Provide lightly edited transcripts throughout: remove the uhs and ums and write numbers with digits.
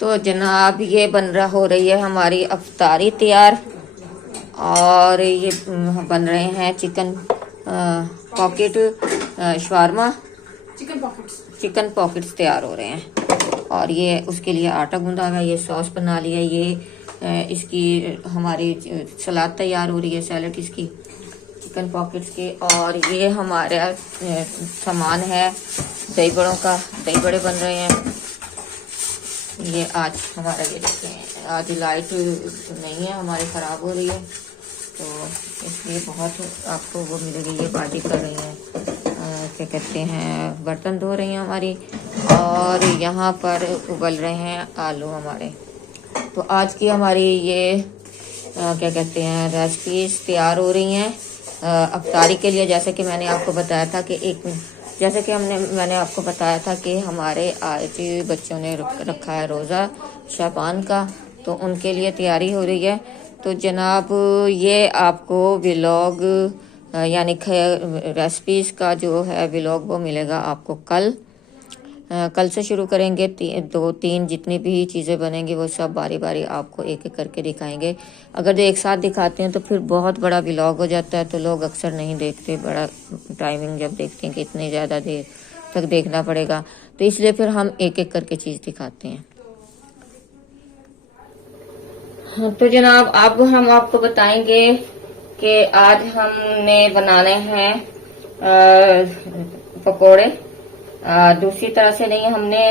तो जनाब ये हो रही है हमारी अफ्तारी तैयार। और ये बन रहे हैं chicken pocket shawarma, chicken pockets तैयार हो रहे हैं। और ये उसके लिए आटा गूंदा हुआ है, ये सॉस बना लिया, ये इसकी हमारी सलाद तैयार हो रही है, सैलड इसकी चिकन पॉकेट्स की। और ये हमारा सामान है दही बड़ों का, दही बड़े बन रहे हैं। ये आज हमारा ये देखें, आज लाइट नहीं है हमारी, ख़राब हो रही है, तो इसलिए बहुत आपको वो मिलेगी। ये पार्टी कर रही हैं, क्या कहते हैं, बर्तन धो रही हैं हमारी। और यहाँ पर उबल रहे हैं आलू हमारे। तो आज की हमारी ये क्या कहते हैं रेसिपीज तैयार हो रही हैं अफ्तारी के लिए। जैसे कि मैंने आपको बताया था कि मैंने आपको बताया था कि हमारे आज बच्चों ने रखा है रोज़ा शाबान का, तो उनके लिए तैयारी हो रही है। तो जनाब ये आपको व्लॉग यानी रेसिपीज़ का जो है व्लॉग वो मिलेगा आपको कल से शुरू करेंगे। 2-3 जितनी भी चीज़ें बनेंगी वो सब बारी बारी आपको एक एक करके दिखाएंगे। अगर जो एक साथ दिखाते हैं तो फिर बहुत बड़ा व्लॉग हो जाता है, तो लोग अक्सर नहीं देखते। बड़ा टाइमिंग जब देखते हैं कि इतनी ज़्यादा देर तक देखना पड़ेगा, तो इसलिए फिर हम एक एक करके चीज़ दिखाते हैं। तो जनाब अब हम आपको बताएंगे कि आज हमने बनाने हैं पकोड़े। दूसरी तरह से नहीं, हमने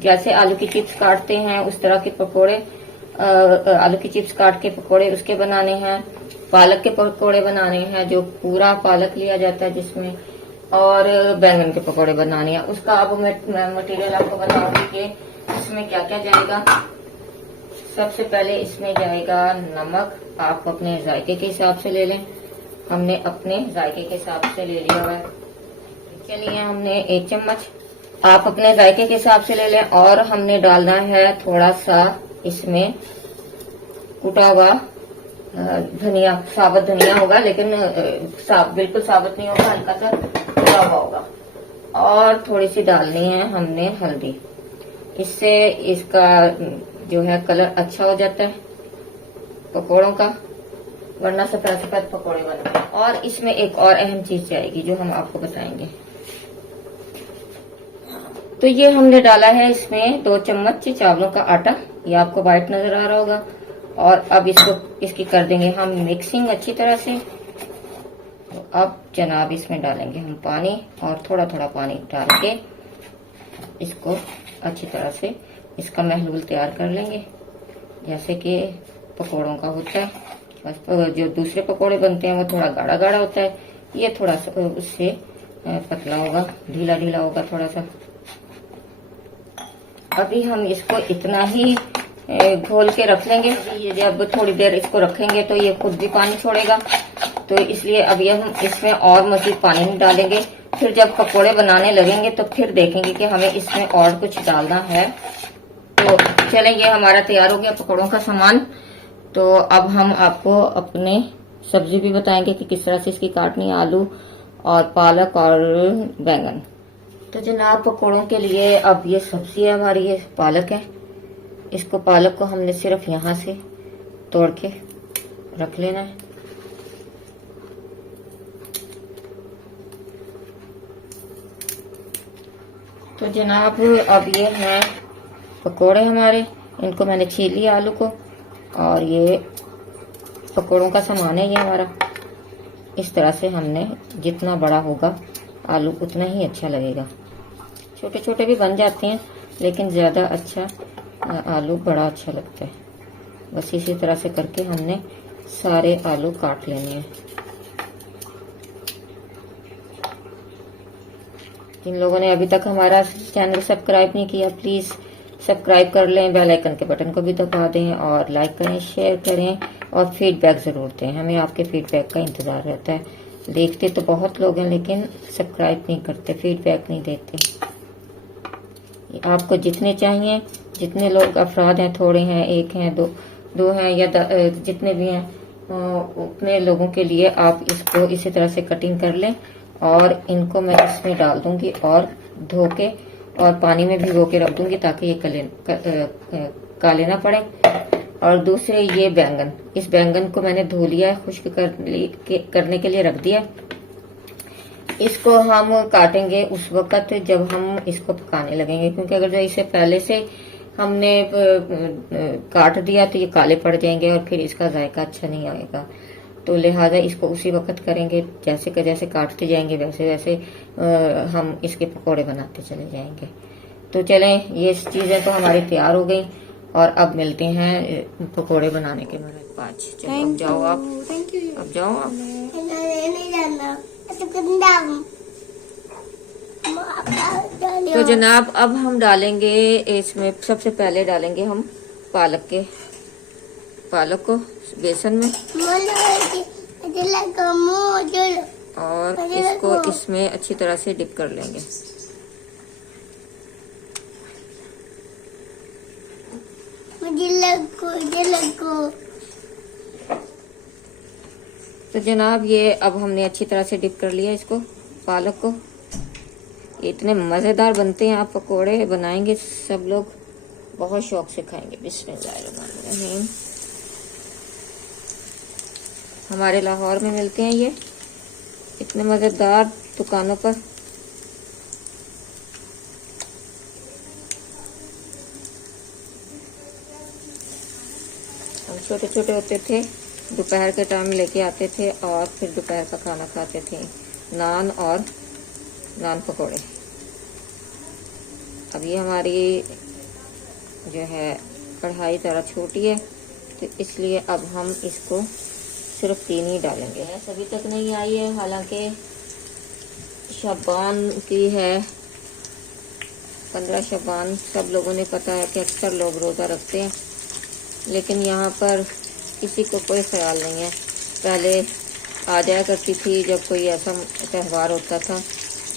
जैसे आलू की चिप्स काटते हैं उस तरह के पकोड़े, आलू की चिप्स काट के पकोड़े उसके बनाने हैं। पालक के पकोड़े बनाने हैं, जो पूरा पालक लिया जाता है जिसमें, और बैंगन के पकोड़े बनाने हैं। उसका अब मैं मटेरियल आपको बताऊंगी कि इसमें क्या क्या जाएगा। सबसे पहले इसमें जाएगा नमक, आप अपने जायके के हिसाब से ले लें। हमने अपने जायके के हिसाब से ले लिया हुआ है, चलिए हमने 1 चम्मच, आप अपने जायके के हिसाब से ले लें। और हमने डालना है थोड़ा सा इसमें कुटा हुआ धनिया, साबुत धनिया होगा, लेकिन बिल्कुल साबुत नहीं होगा, हल्का सा कुटा हुआ होगा। और थोड़ी सी डालनी है हमने हल्दी, इससे इसका जो है कलर अच्छा हो जाता है पकोड़ों का, वरना सफेद सफेद पकोड़े बनते हैं। और इसमें एक और अहम चीज जाएगी जो हम आपको बताएंगे। तो ये हमने डाला है इसमें 2 चम्मच चावलों का आटा, ये आपको वाइट नजर आ रहा होगा। और अब इसकी कर देंगे हम मिक्सिंग अच्छी तरह से। तो अब जनाब इसमें डालेंगे हम पानी, और थोड़ा थोड़ा पानी डाल के इसको अच्छी तरह से इसका महलूल तैयार कर लेंगे, जैसे कि पकोड़ों का होता है। बस जो दूसरे पकोड़े बनते हैं वो थोड़ा गाढ़ा गाढ़ा होता है, ये थोड़ा सा उससे पतला होगा, ढीला ढीला होगा थोड़ा सा। अभी हम इसको इतना ही घोल के रख लेंगे। ये जब थोड़ी देर इसको रखेंगे तो ये खुद भी पानी छोड़ेगा, तो इसलिए अभी हम इसमें और मजीद पानी नहीं डालेंगे। फिर जब पकोड़े बनाने लगेंगे तो फिर देखेंगे कि हमें इसमें और कुछ डालना है। तो चलें, ये हमारा तैयार हो गया पकोड़ों का सामान। तो अब हम आपको अपने सब्जी भी बताएंगे कि किस तरह से इसकी काटनी है, आलू और पालक और बैंगन। तो जनाब पकोड़ों के लिए अब ये सब्जी है हमारी, ये पालक है। इसको पालक को हमने सिर्फ यहाँ से तोड़ के रख लेना है। तो जनाब अब ये हैं पकोड़े हमारे, इनको मैंने छील लिया आलू को, और ये पकोड़ों का सामान है ये हमारा। इस तरह से हमने, जितना बड़ा होगा आलू उतना ही अच्छा लगेगा। छोटे छोटे भी बन जाते हैं, लेकिन ज़्यादा अच्छा आलू बड़ा अच्छा लगता है। बस इसी तरह से करके हमने सारे आलू काट लेने हैं। जिन लोगों ने अभी तक हमारा चैनल सब्सक्राइब नहीं किया, प्लीज़ सब्सक्राइब कर लें, बेल आइकन के बटन को भी दबा दें, और लाइक करें, शेयर करें, और फीडबैक ज़रूर दें। हमें आपके फीडबैक का इंतज़ार रहता है। देखते तो बहुत लोग हैं लेकिन सब्सक्राइब नहीं करते, फीडबैक नहीं देते। आपको जितने चाहिए, जितने लोग अफराद हैं, थोड़े हैं, 1 हैं, 2 हैं, या जितने भी हैं, उतने लोगों के लिए आप इसको इसी तरह से कटिंग कर लें। और इनको मैं इसमें डाल दूंगी और धो के और पानी में भिगो के रख दूंगी ताकि ये काले ना पड़े। और दूसरे ये बैंगन, इस बैंगन को मैंने धो लिया है, खुश्क करने के लिए रख दिया। इसको हम काटेंगे उस वक्त जब हम इसको पकाने लगेंगे, क्योंकि अगर जो इसे पहले से हमने काट दिया तो ये काले पड़ जाएंगे और फिर इसका जायका अच्छा नहीं आएगा। तो लिहाजा इसको उसी वक्त करेंगे, जैसे काटते जाएंगे वैसे वैसे हम इसके पकोड़े बनाते चले जाएंगे। तो चलें, ये चीजें तो हमारी तैयार हो गई और अब मिलते हैं पकोड़े बनाने के बाद। चलो अब जाओ आप, अब जाओ आप। तो जनाब अब हम डालेंगे इसमें, सबसे पहले डालेंगे हम पालक को बेसन में और इसको इसमें अच्छी तरह से डिप कर लेंगे। तो जनाब ये अब हमने अच्छी तरह से डिप कर लिया इसको, पालक को। इतने मजेदार बनते हैं, आप पकोड़े बनाएंगे सब लोग बहुत शौक से खाएंगे। बिस्मिल्लाहिर्रहमानिर्रहीम। हमारे लाहौर में मिलते हैं ये इतने मजेदार दुकानों पर। हम छोटे छोटे होते थे, दोपहर के टाइम लेके आते थे और फिर दोपहर का खाना खाते थे, नान और नान पकोड़े। अब ये हमारी जो है कढ़ाई ज़रा छोटी है तो इसलिए अब हम इसको सिर्फ 3 ही डालेंगे। अभी तक नहीं आई है, हालांकि शबान की है, 15 शबान सब लोगों ने पता है कि अक्सर लोग रोज़ा रखते हैं, लेकिन यहाँ पर किसी को कोई ख्याल नहीं है। पहले आ जाया करती थी, जब कोई ऐसा त्यौहार होता था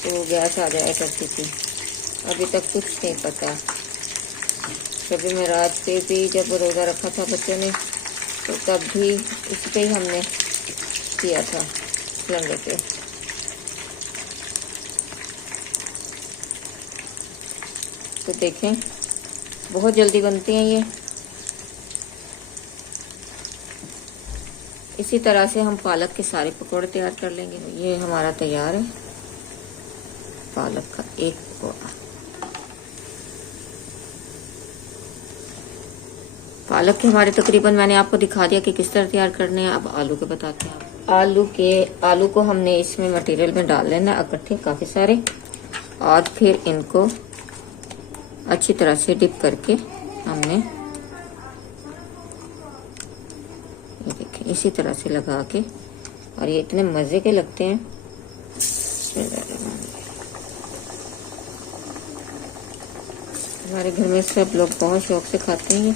तो गैस आ जाया करती थी। अभी तक कुछ नहीं पता। कभी मैं रात पे भी जब रोज़ा रखा था बच्चों ने तो तब भी इस पे ही हमने किया था, सिलेंडर पे। तो देखें बहुत जल्दी बनती हैं ये। इसी तरह से हम पालक के सारे पकौड़े तैयार कर लेंगे। ये हमारा तैयार है पालक का एक पकौड़ा। पालक के हमारे तकरीबन मैंने आपको दिखा दिया कि किस तरह तैयार करने हैं। अब आलू के बताते हैं। आलू को हमने इसमें मटेरियल में डाल लेना इकट्ठे काफी सारे, और फिर इनको अच्छी तरह से डिप करके हमने ये देखें इसी तरह से लगा के, और ये इतने मजे के लगते हैं। हमारे घर में सब लोग बहुत शौक से खाते हैं।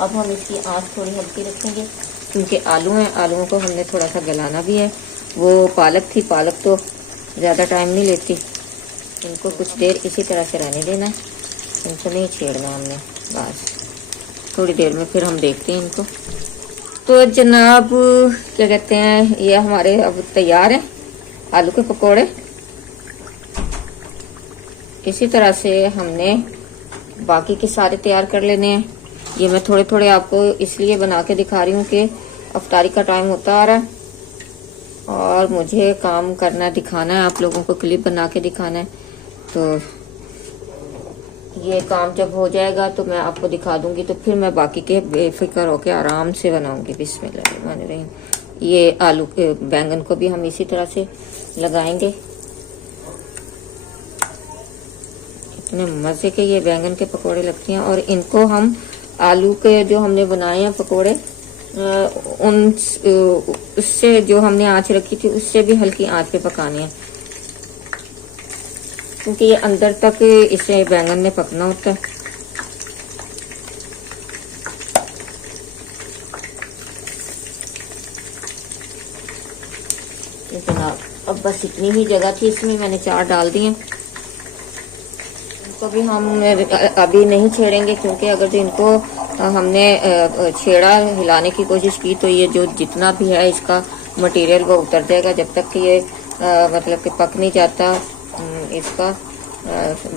अब हम इसकी आंच थोड़ी हल्की रखेंगे क्योंकि आलू हैं, आलूओं को हमने थोड़ा सा गलाना भी है। वो पालक थी, पालक तो ज़्यादा टाइम नहीं लेती, इनको कुछ देर इसी तरह से रहने देना है, इनको नहीं छेड़ना हमने। बस थोड़ी देर में फिर हम देखते हैं इनको। तो जनाब क्या कहते हैं, ये हमारे अब तैयार है आलू के पकोड़े। इसी तरह से हमने बाकी के सारे तैयार कर लेने हैं। ये मैं थोड़े थोड़े आपको इसलिए बना के दिखा रही हूँ कि अफ्तारी का टाइम होता आ रहा है और मुझे काम करना दिखाना है, आप लोगों को क्लिप बना के दिखाना है। तो ये काम जब हो जाएगा तो मैं आपको दिखा दूंगी, तो फिर मैं बाकी के बेफिक्र होके आराम से बनाऊंगी। बिस्मिल्लाहिर्रहमानिर्रहीम। ये आलू के बैंगन को भी हम इसी तरह से लगाएंगे। इतने मजे के ये बैंगन के पकोड़े लगते हैं, और इनको हम आलू के जो हमने बनाए हैं पकोड़े उससे जो हमने आंच रखी थी उससे भी हल्की आंच पे पकाने हैं, क्योंकि ये अंदर तक इसे बैंगन में पकना होता है। जनाब अब बस इतनी ही जगह थी, इसमें मैंने 4 डाल दिए। इनको भी हम अभी नहीं छेड़ेंगे, क्योंकि अगर जो इनको हमने छेड़ा, हिलाने की कोशिश की, तो ये जो जितना भी है इसका मटेरियल वो उतर जाएगा। जब तक कि ये मतलब कि पक नहीं जाता इसका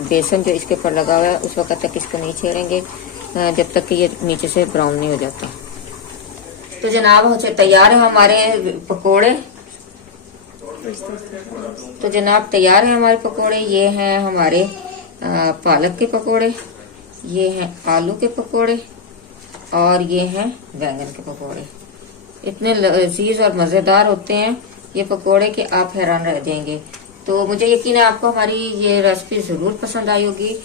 बेसन जो इसके ऊपर लगा हुआ है उस वक्त तक इसको नहीं छेड़ेंगे जब तक कि ये नीचे से ब्राउन नहीं हो जाता। तो जनाब हो तैयार है हमारे पकोड़े। तो जनाब तैयार है हमारे पकोड़े। ये हैं हमारे पालक के पकोड़े, ये हैं आलू के पकोड़े और ये हैं बैंगन के पकोड़े। इतने लजीज और मज़ेदार होते हैं ये पकोड़े कि आप हैरान रह जाएंगे। तो मुझे यकीन है आपको हमारी ये रेसिपी ज़रूर पसंद आई होगी।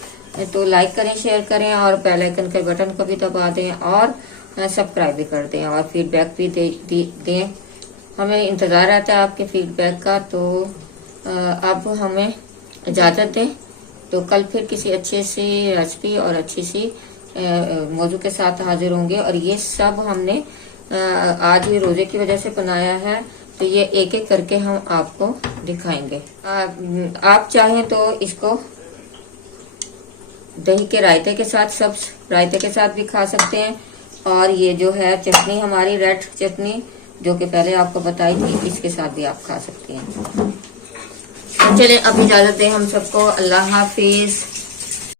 तो लाइक करें, शेयर करें और बेल आइकन के बटन को भी दबा दें और सब्सक्राइब भी कर दें और फीडबैक भी दें। हमें इंतज़ार रहता है आपके फीडबैक का। तो अब हमें इजाज़त दें। तो कल फिर किसी अच्छी सी रेसिपी और अच्छी सी मौजू के साथ हाजिर होंगे। और ये सब हमने आज ये रोजे की वजह से बनाया है, तो ये एक एक करके हम आपको दिखाएंगे। आप चाहें तो इसको दही के रायते के साथ, सब्ज रायते के साथ भी खा सकते हैं। और ये जो है चटनी हमारी रेड चटनी जो कि पहले आपको बताई थी, इसके साथ भी आप खा सकते हैं। चलें अब इजाजत दें हम सबको। अल्लाह हाफिज।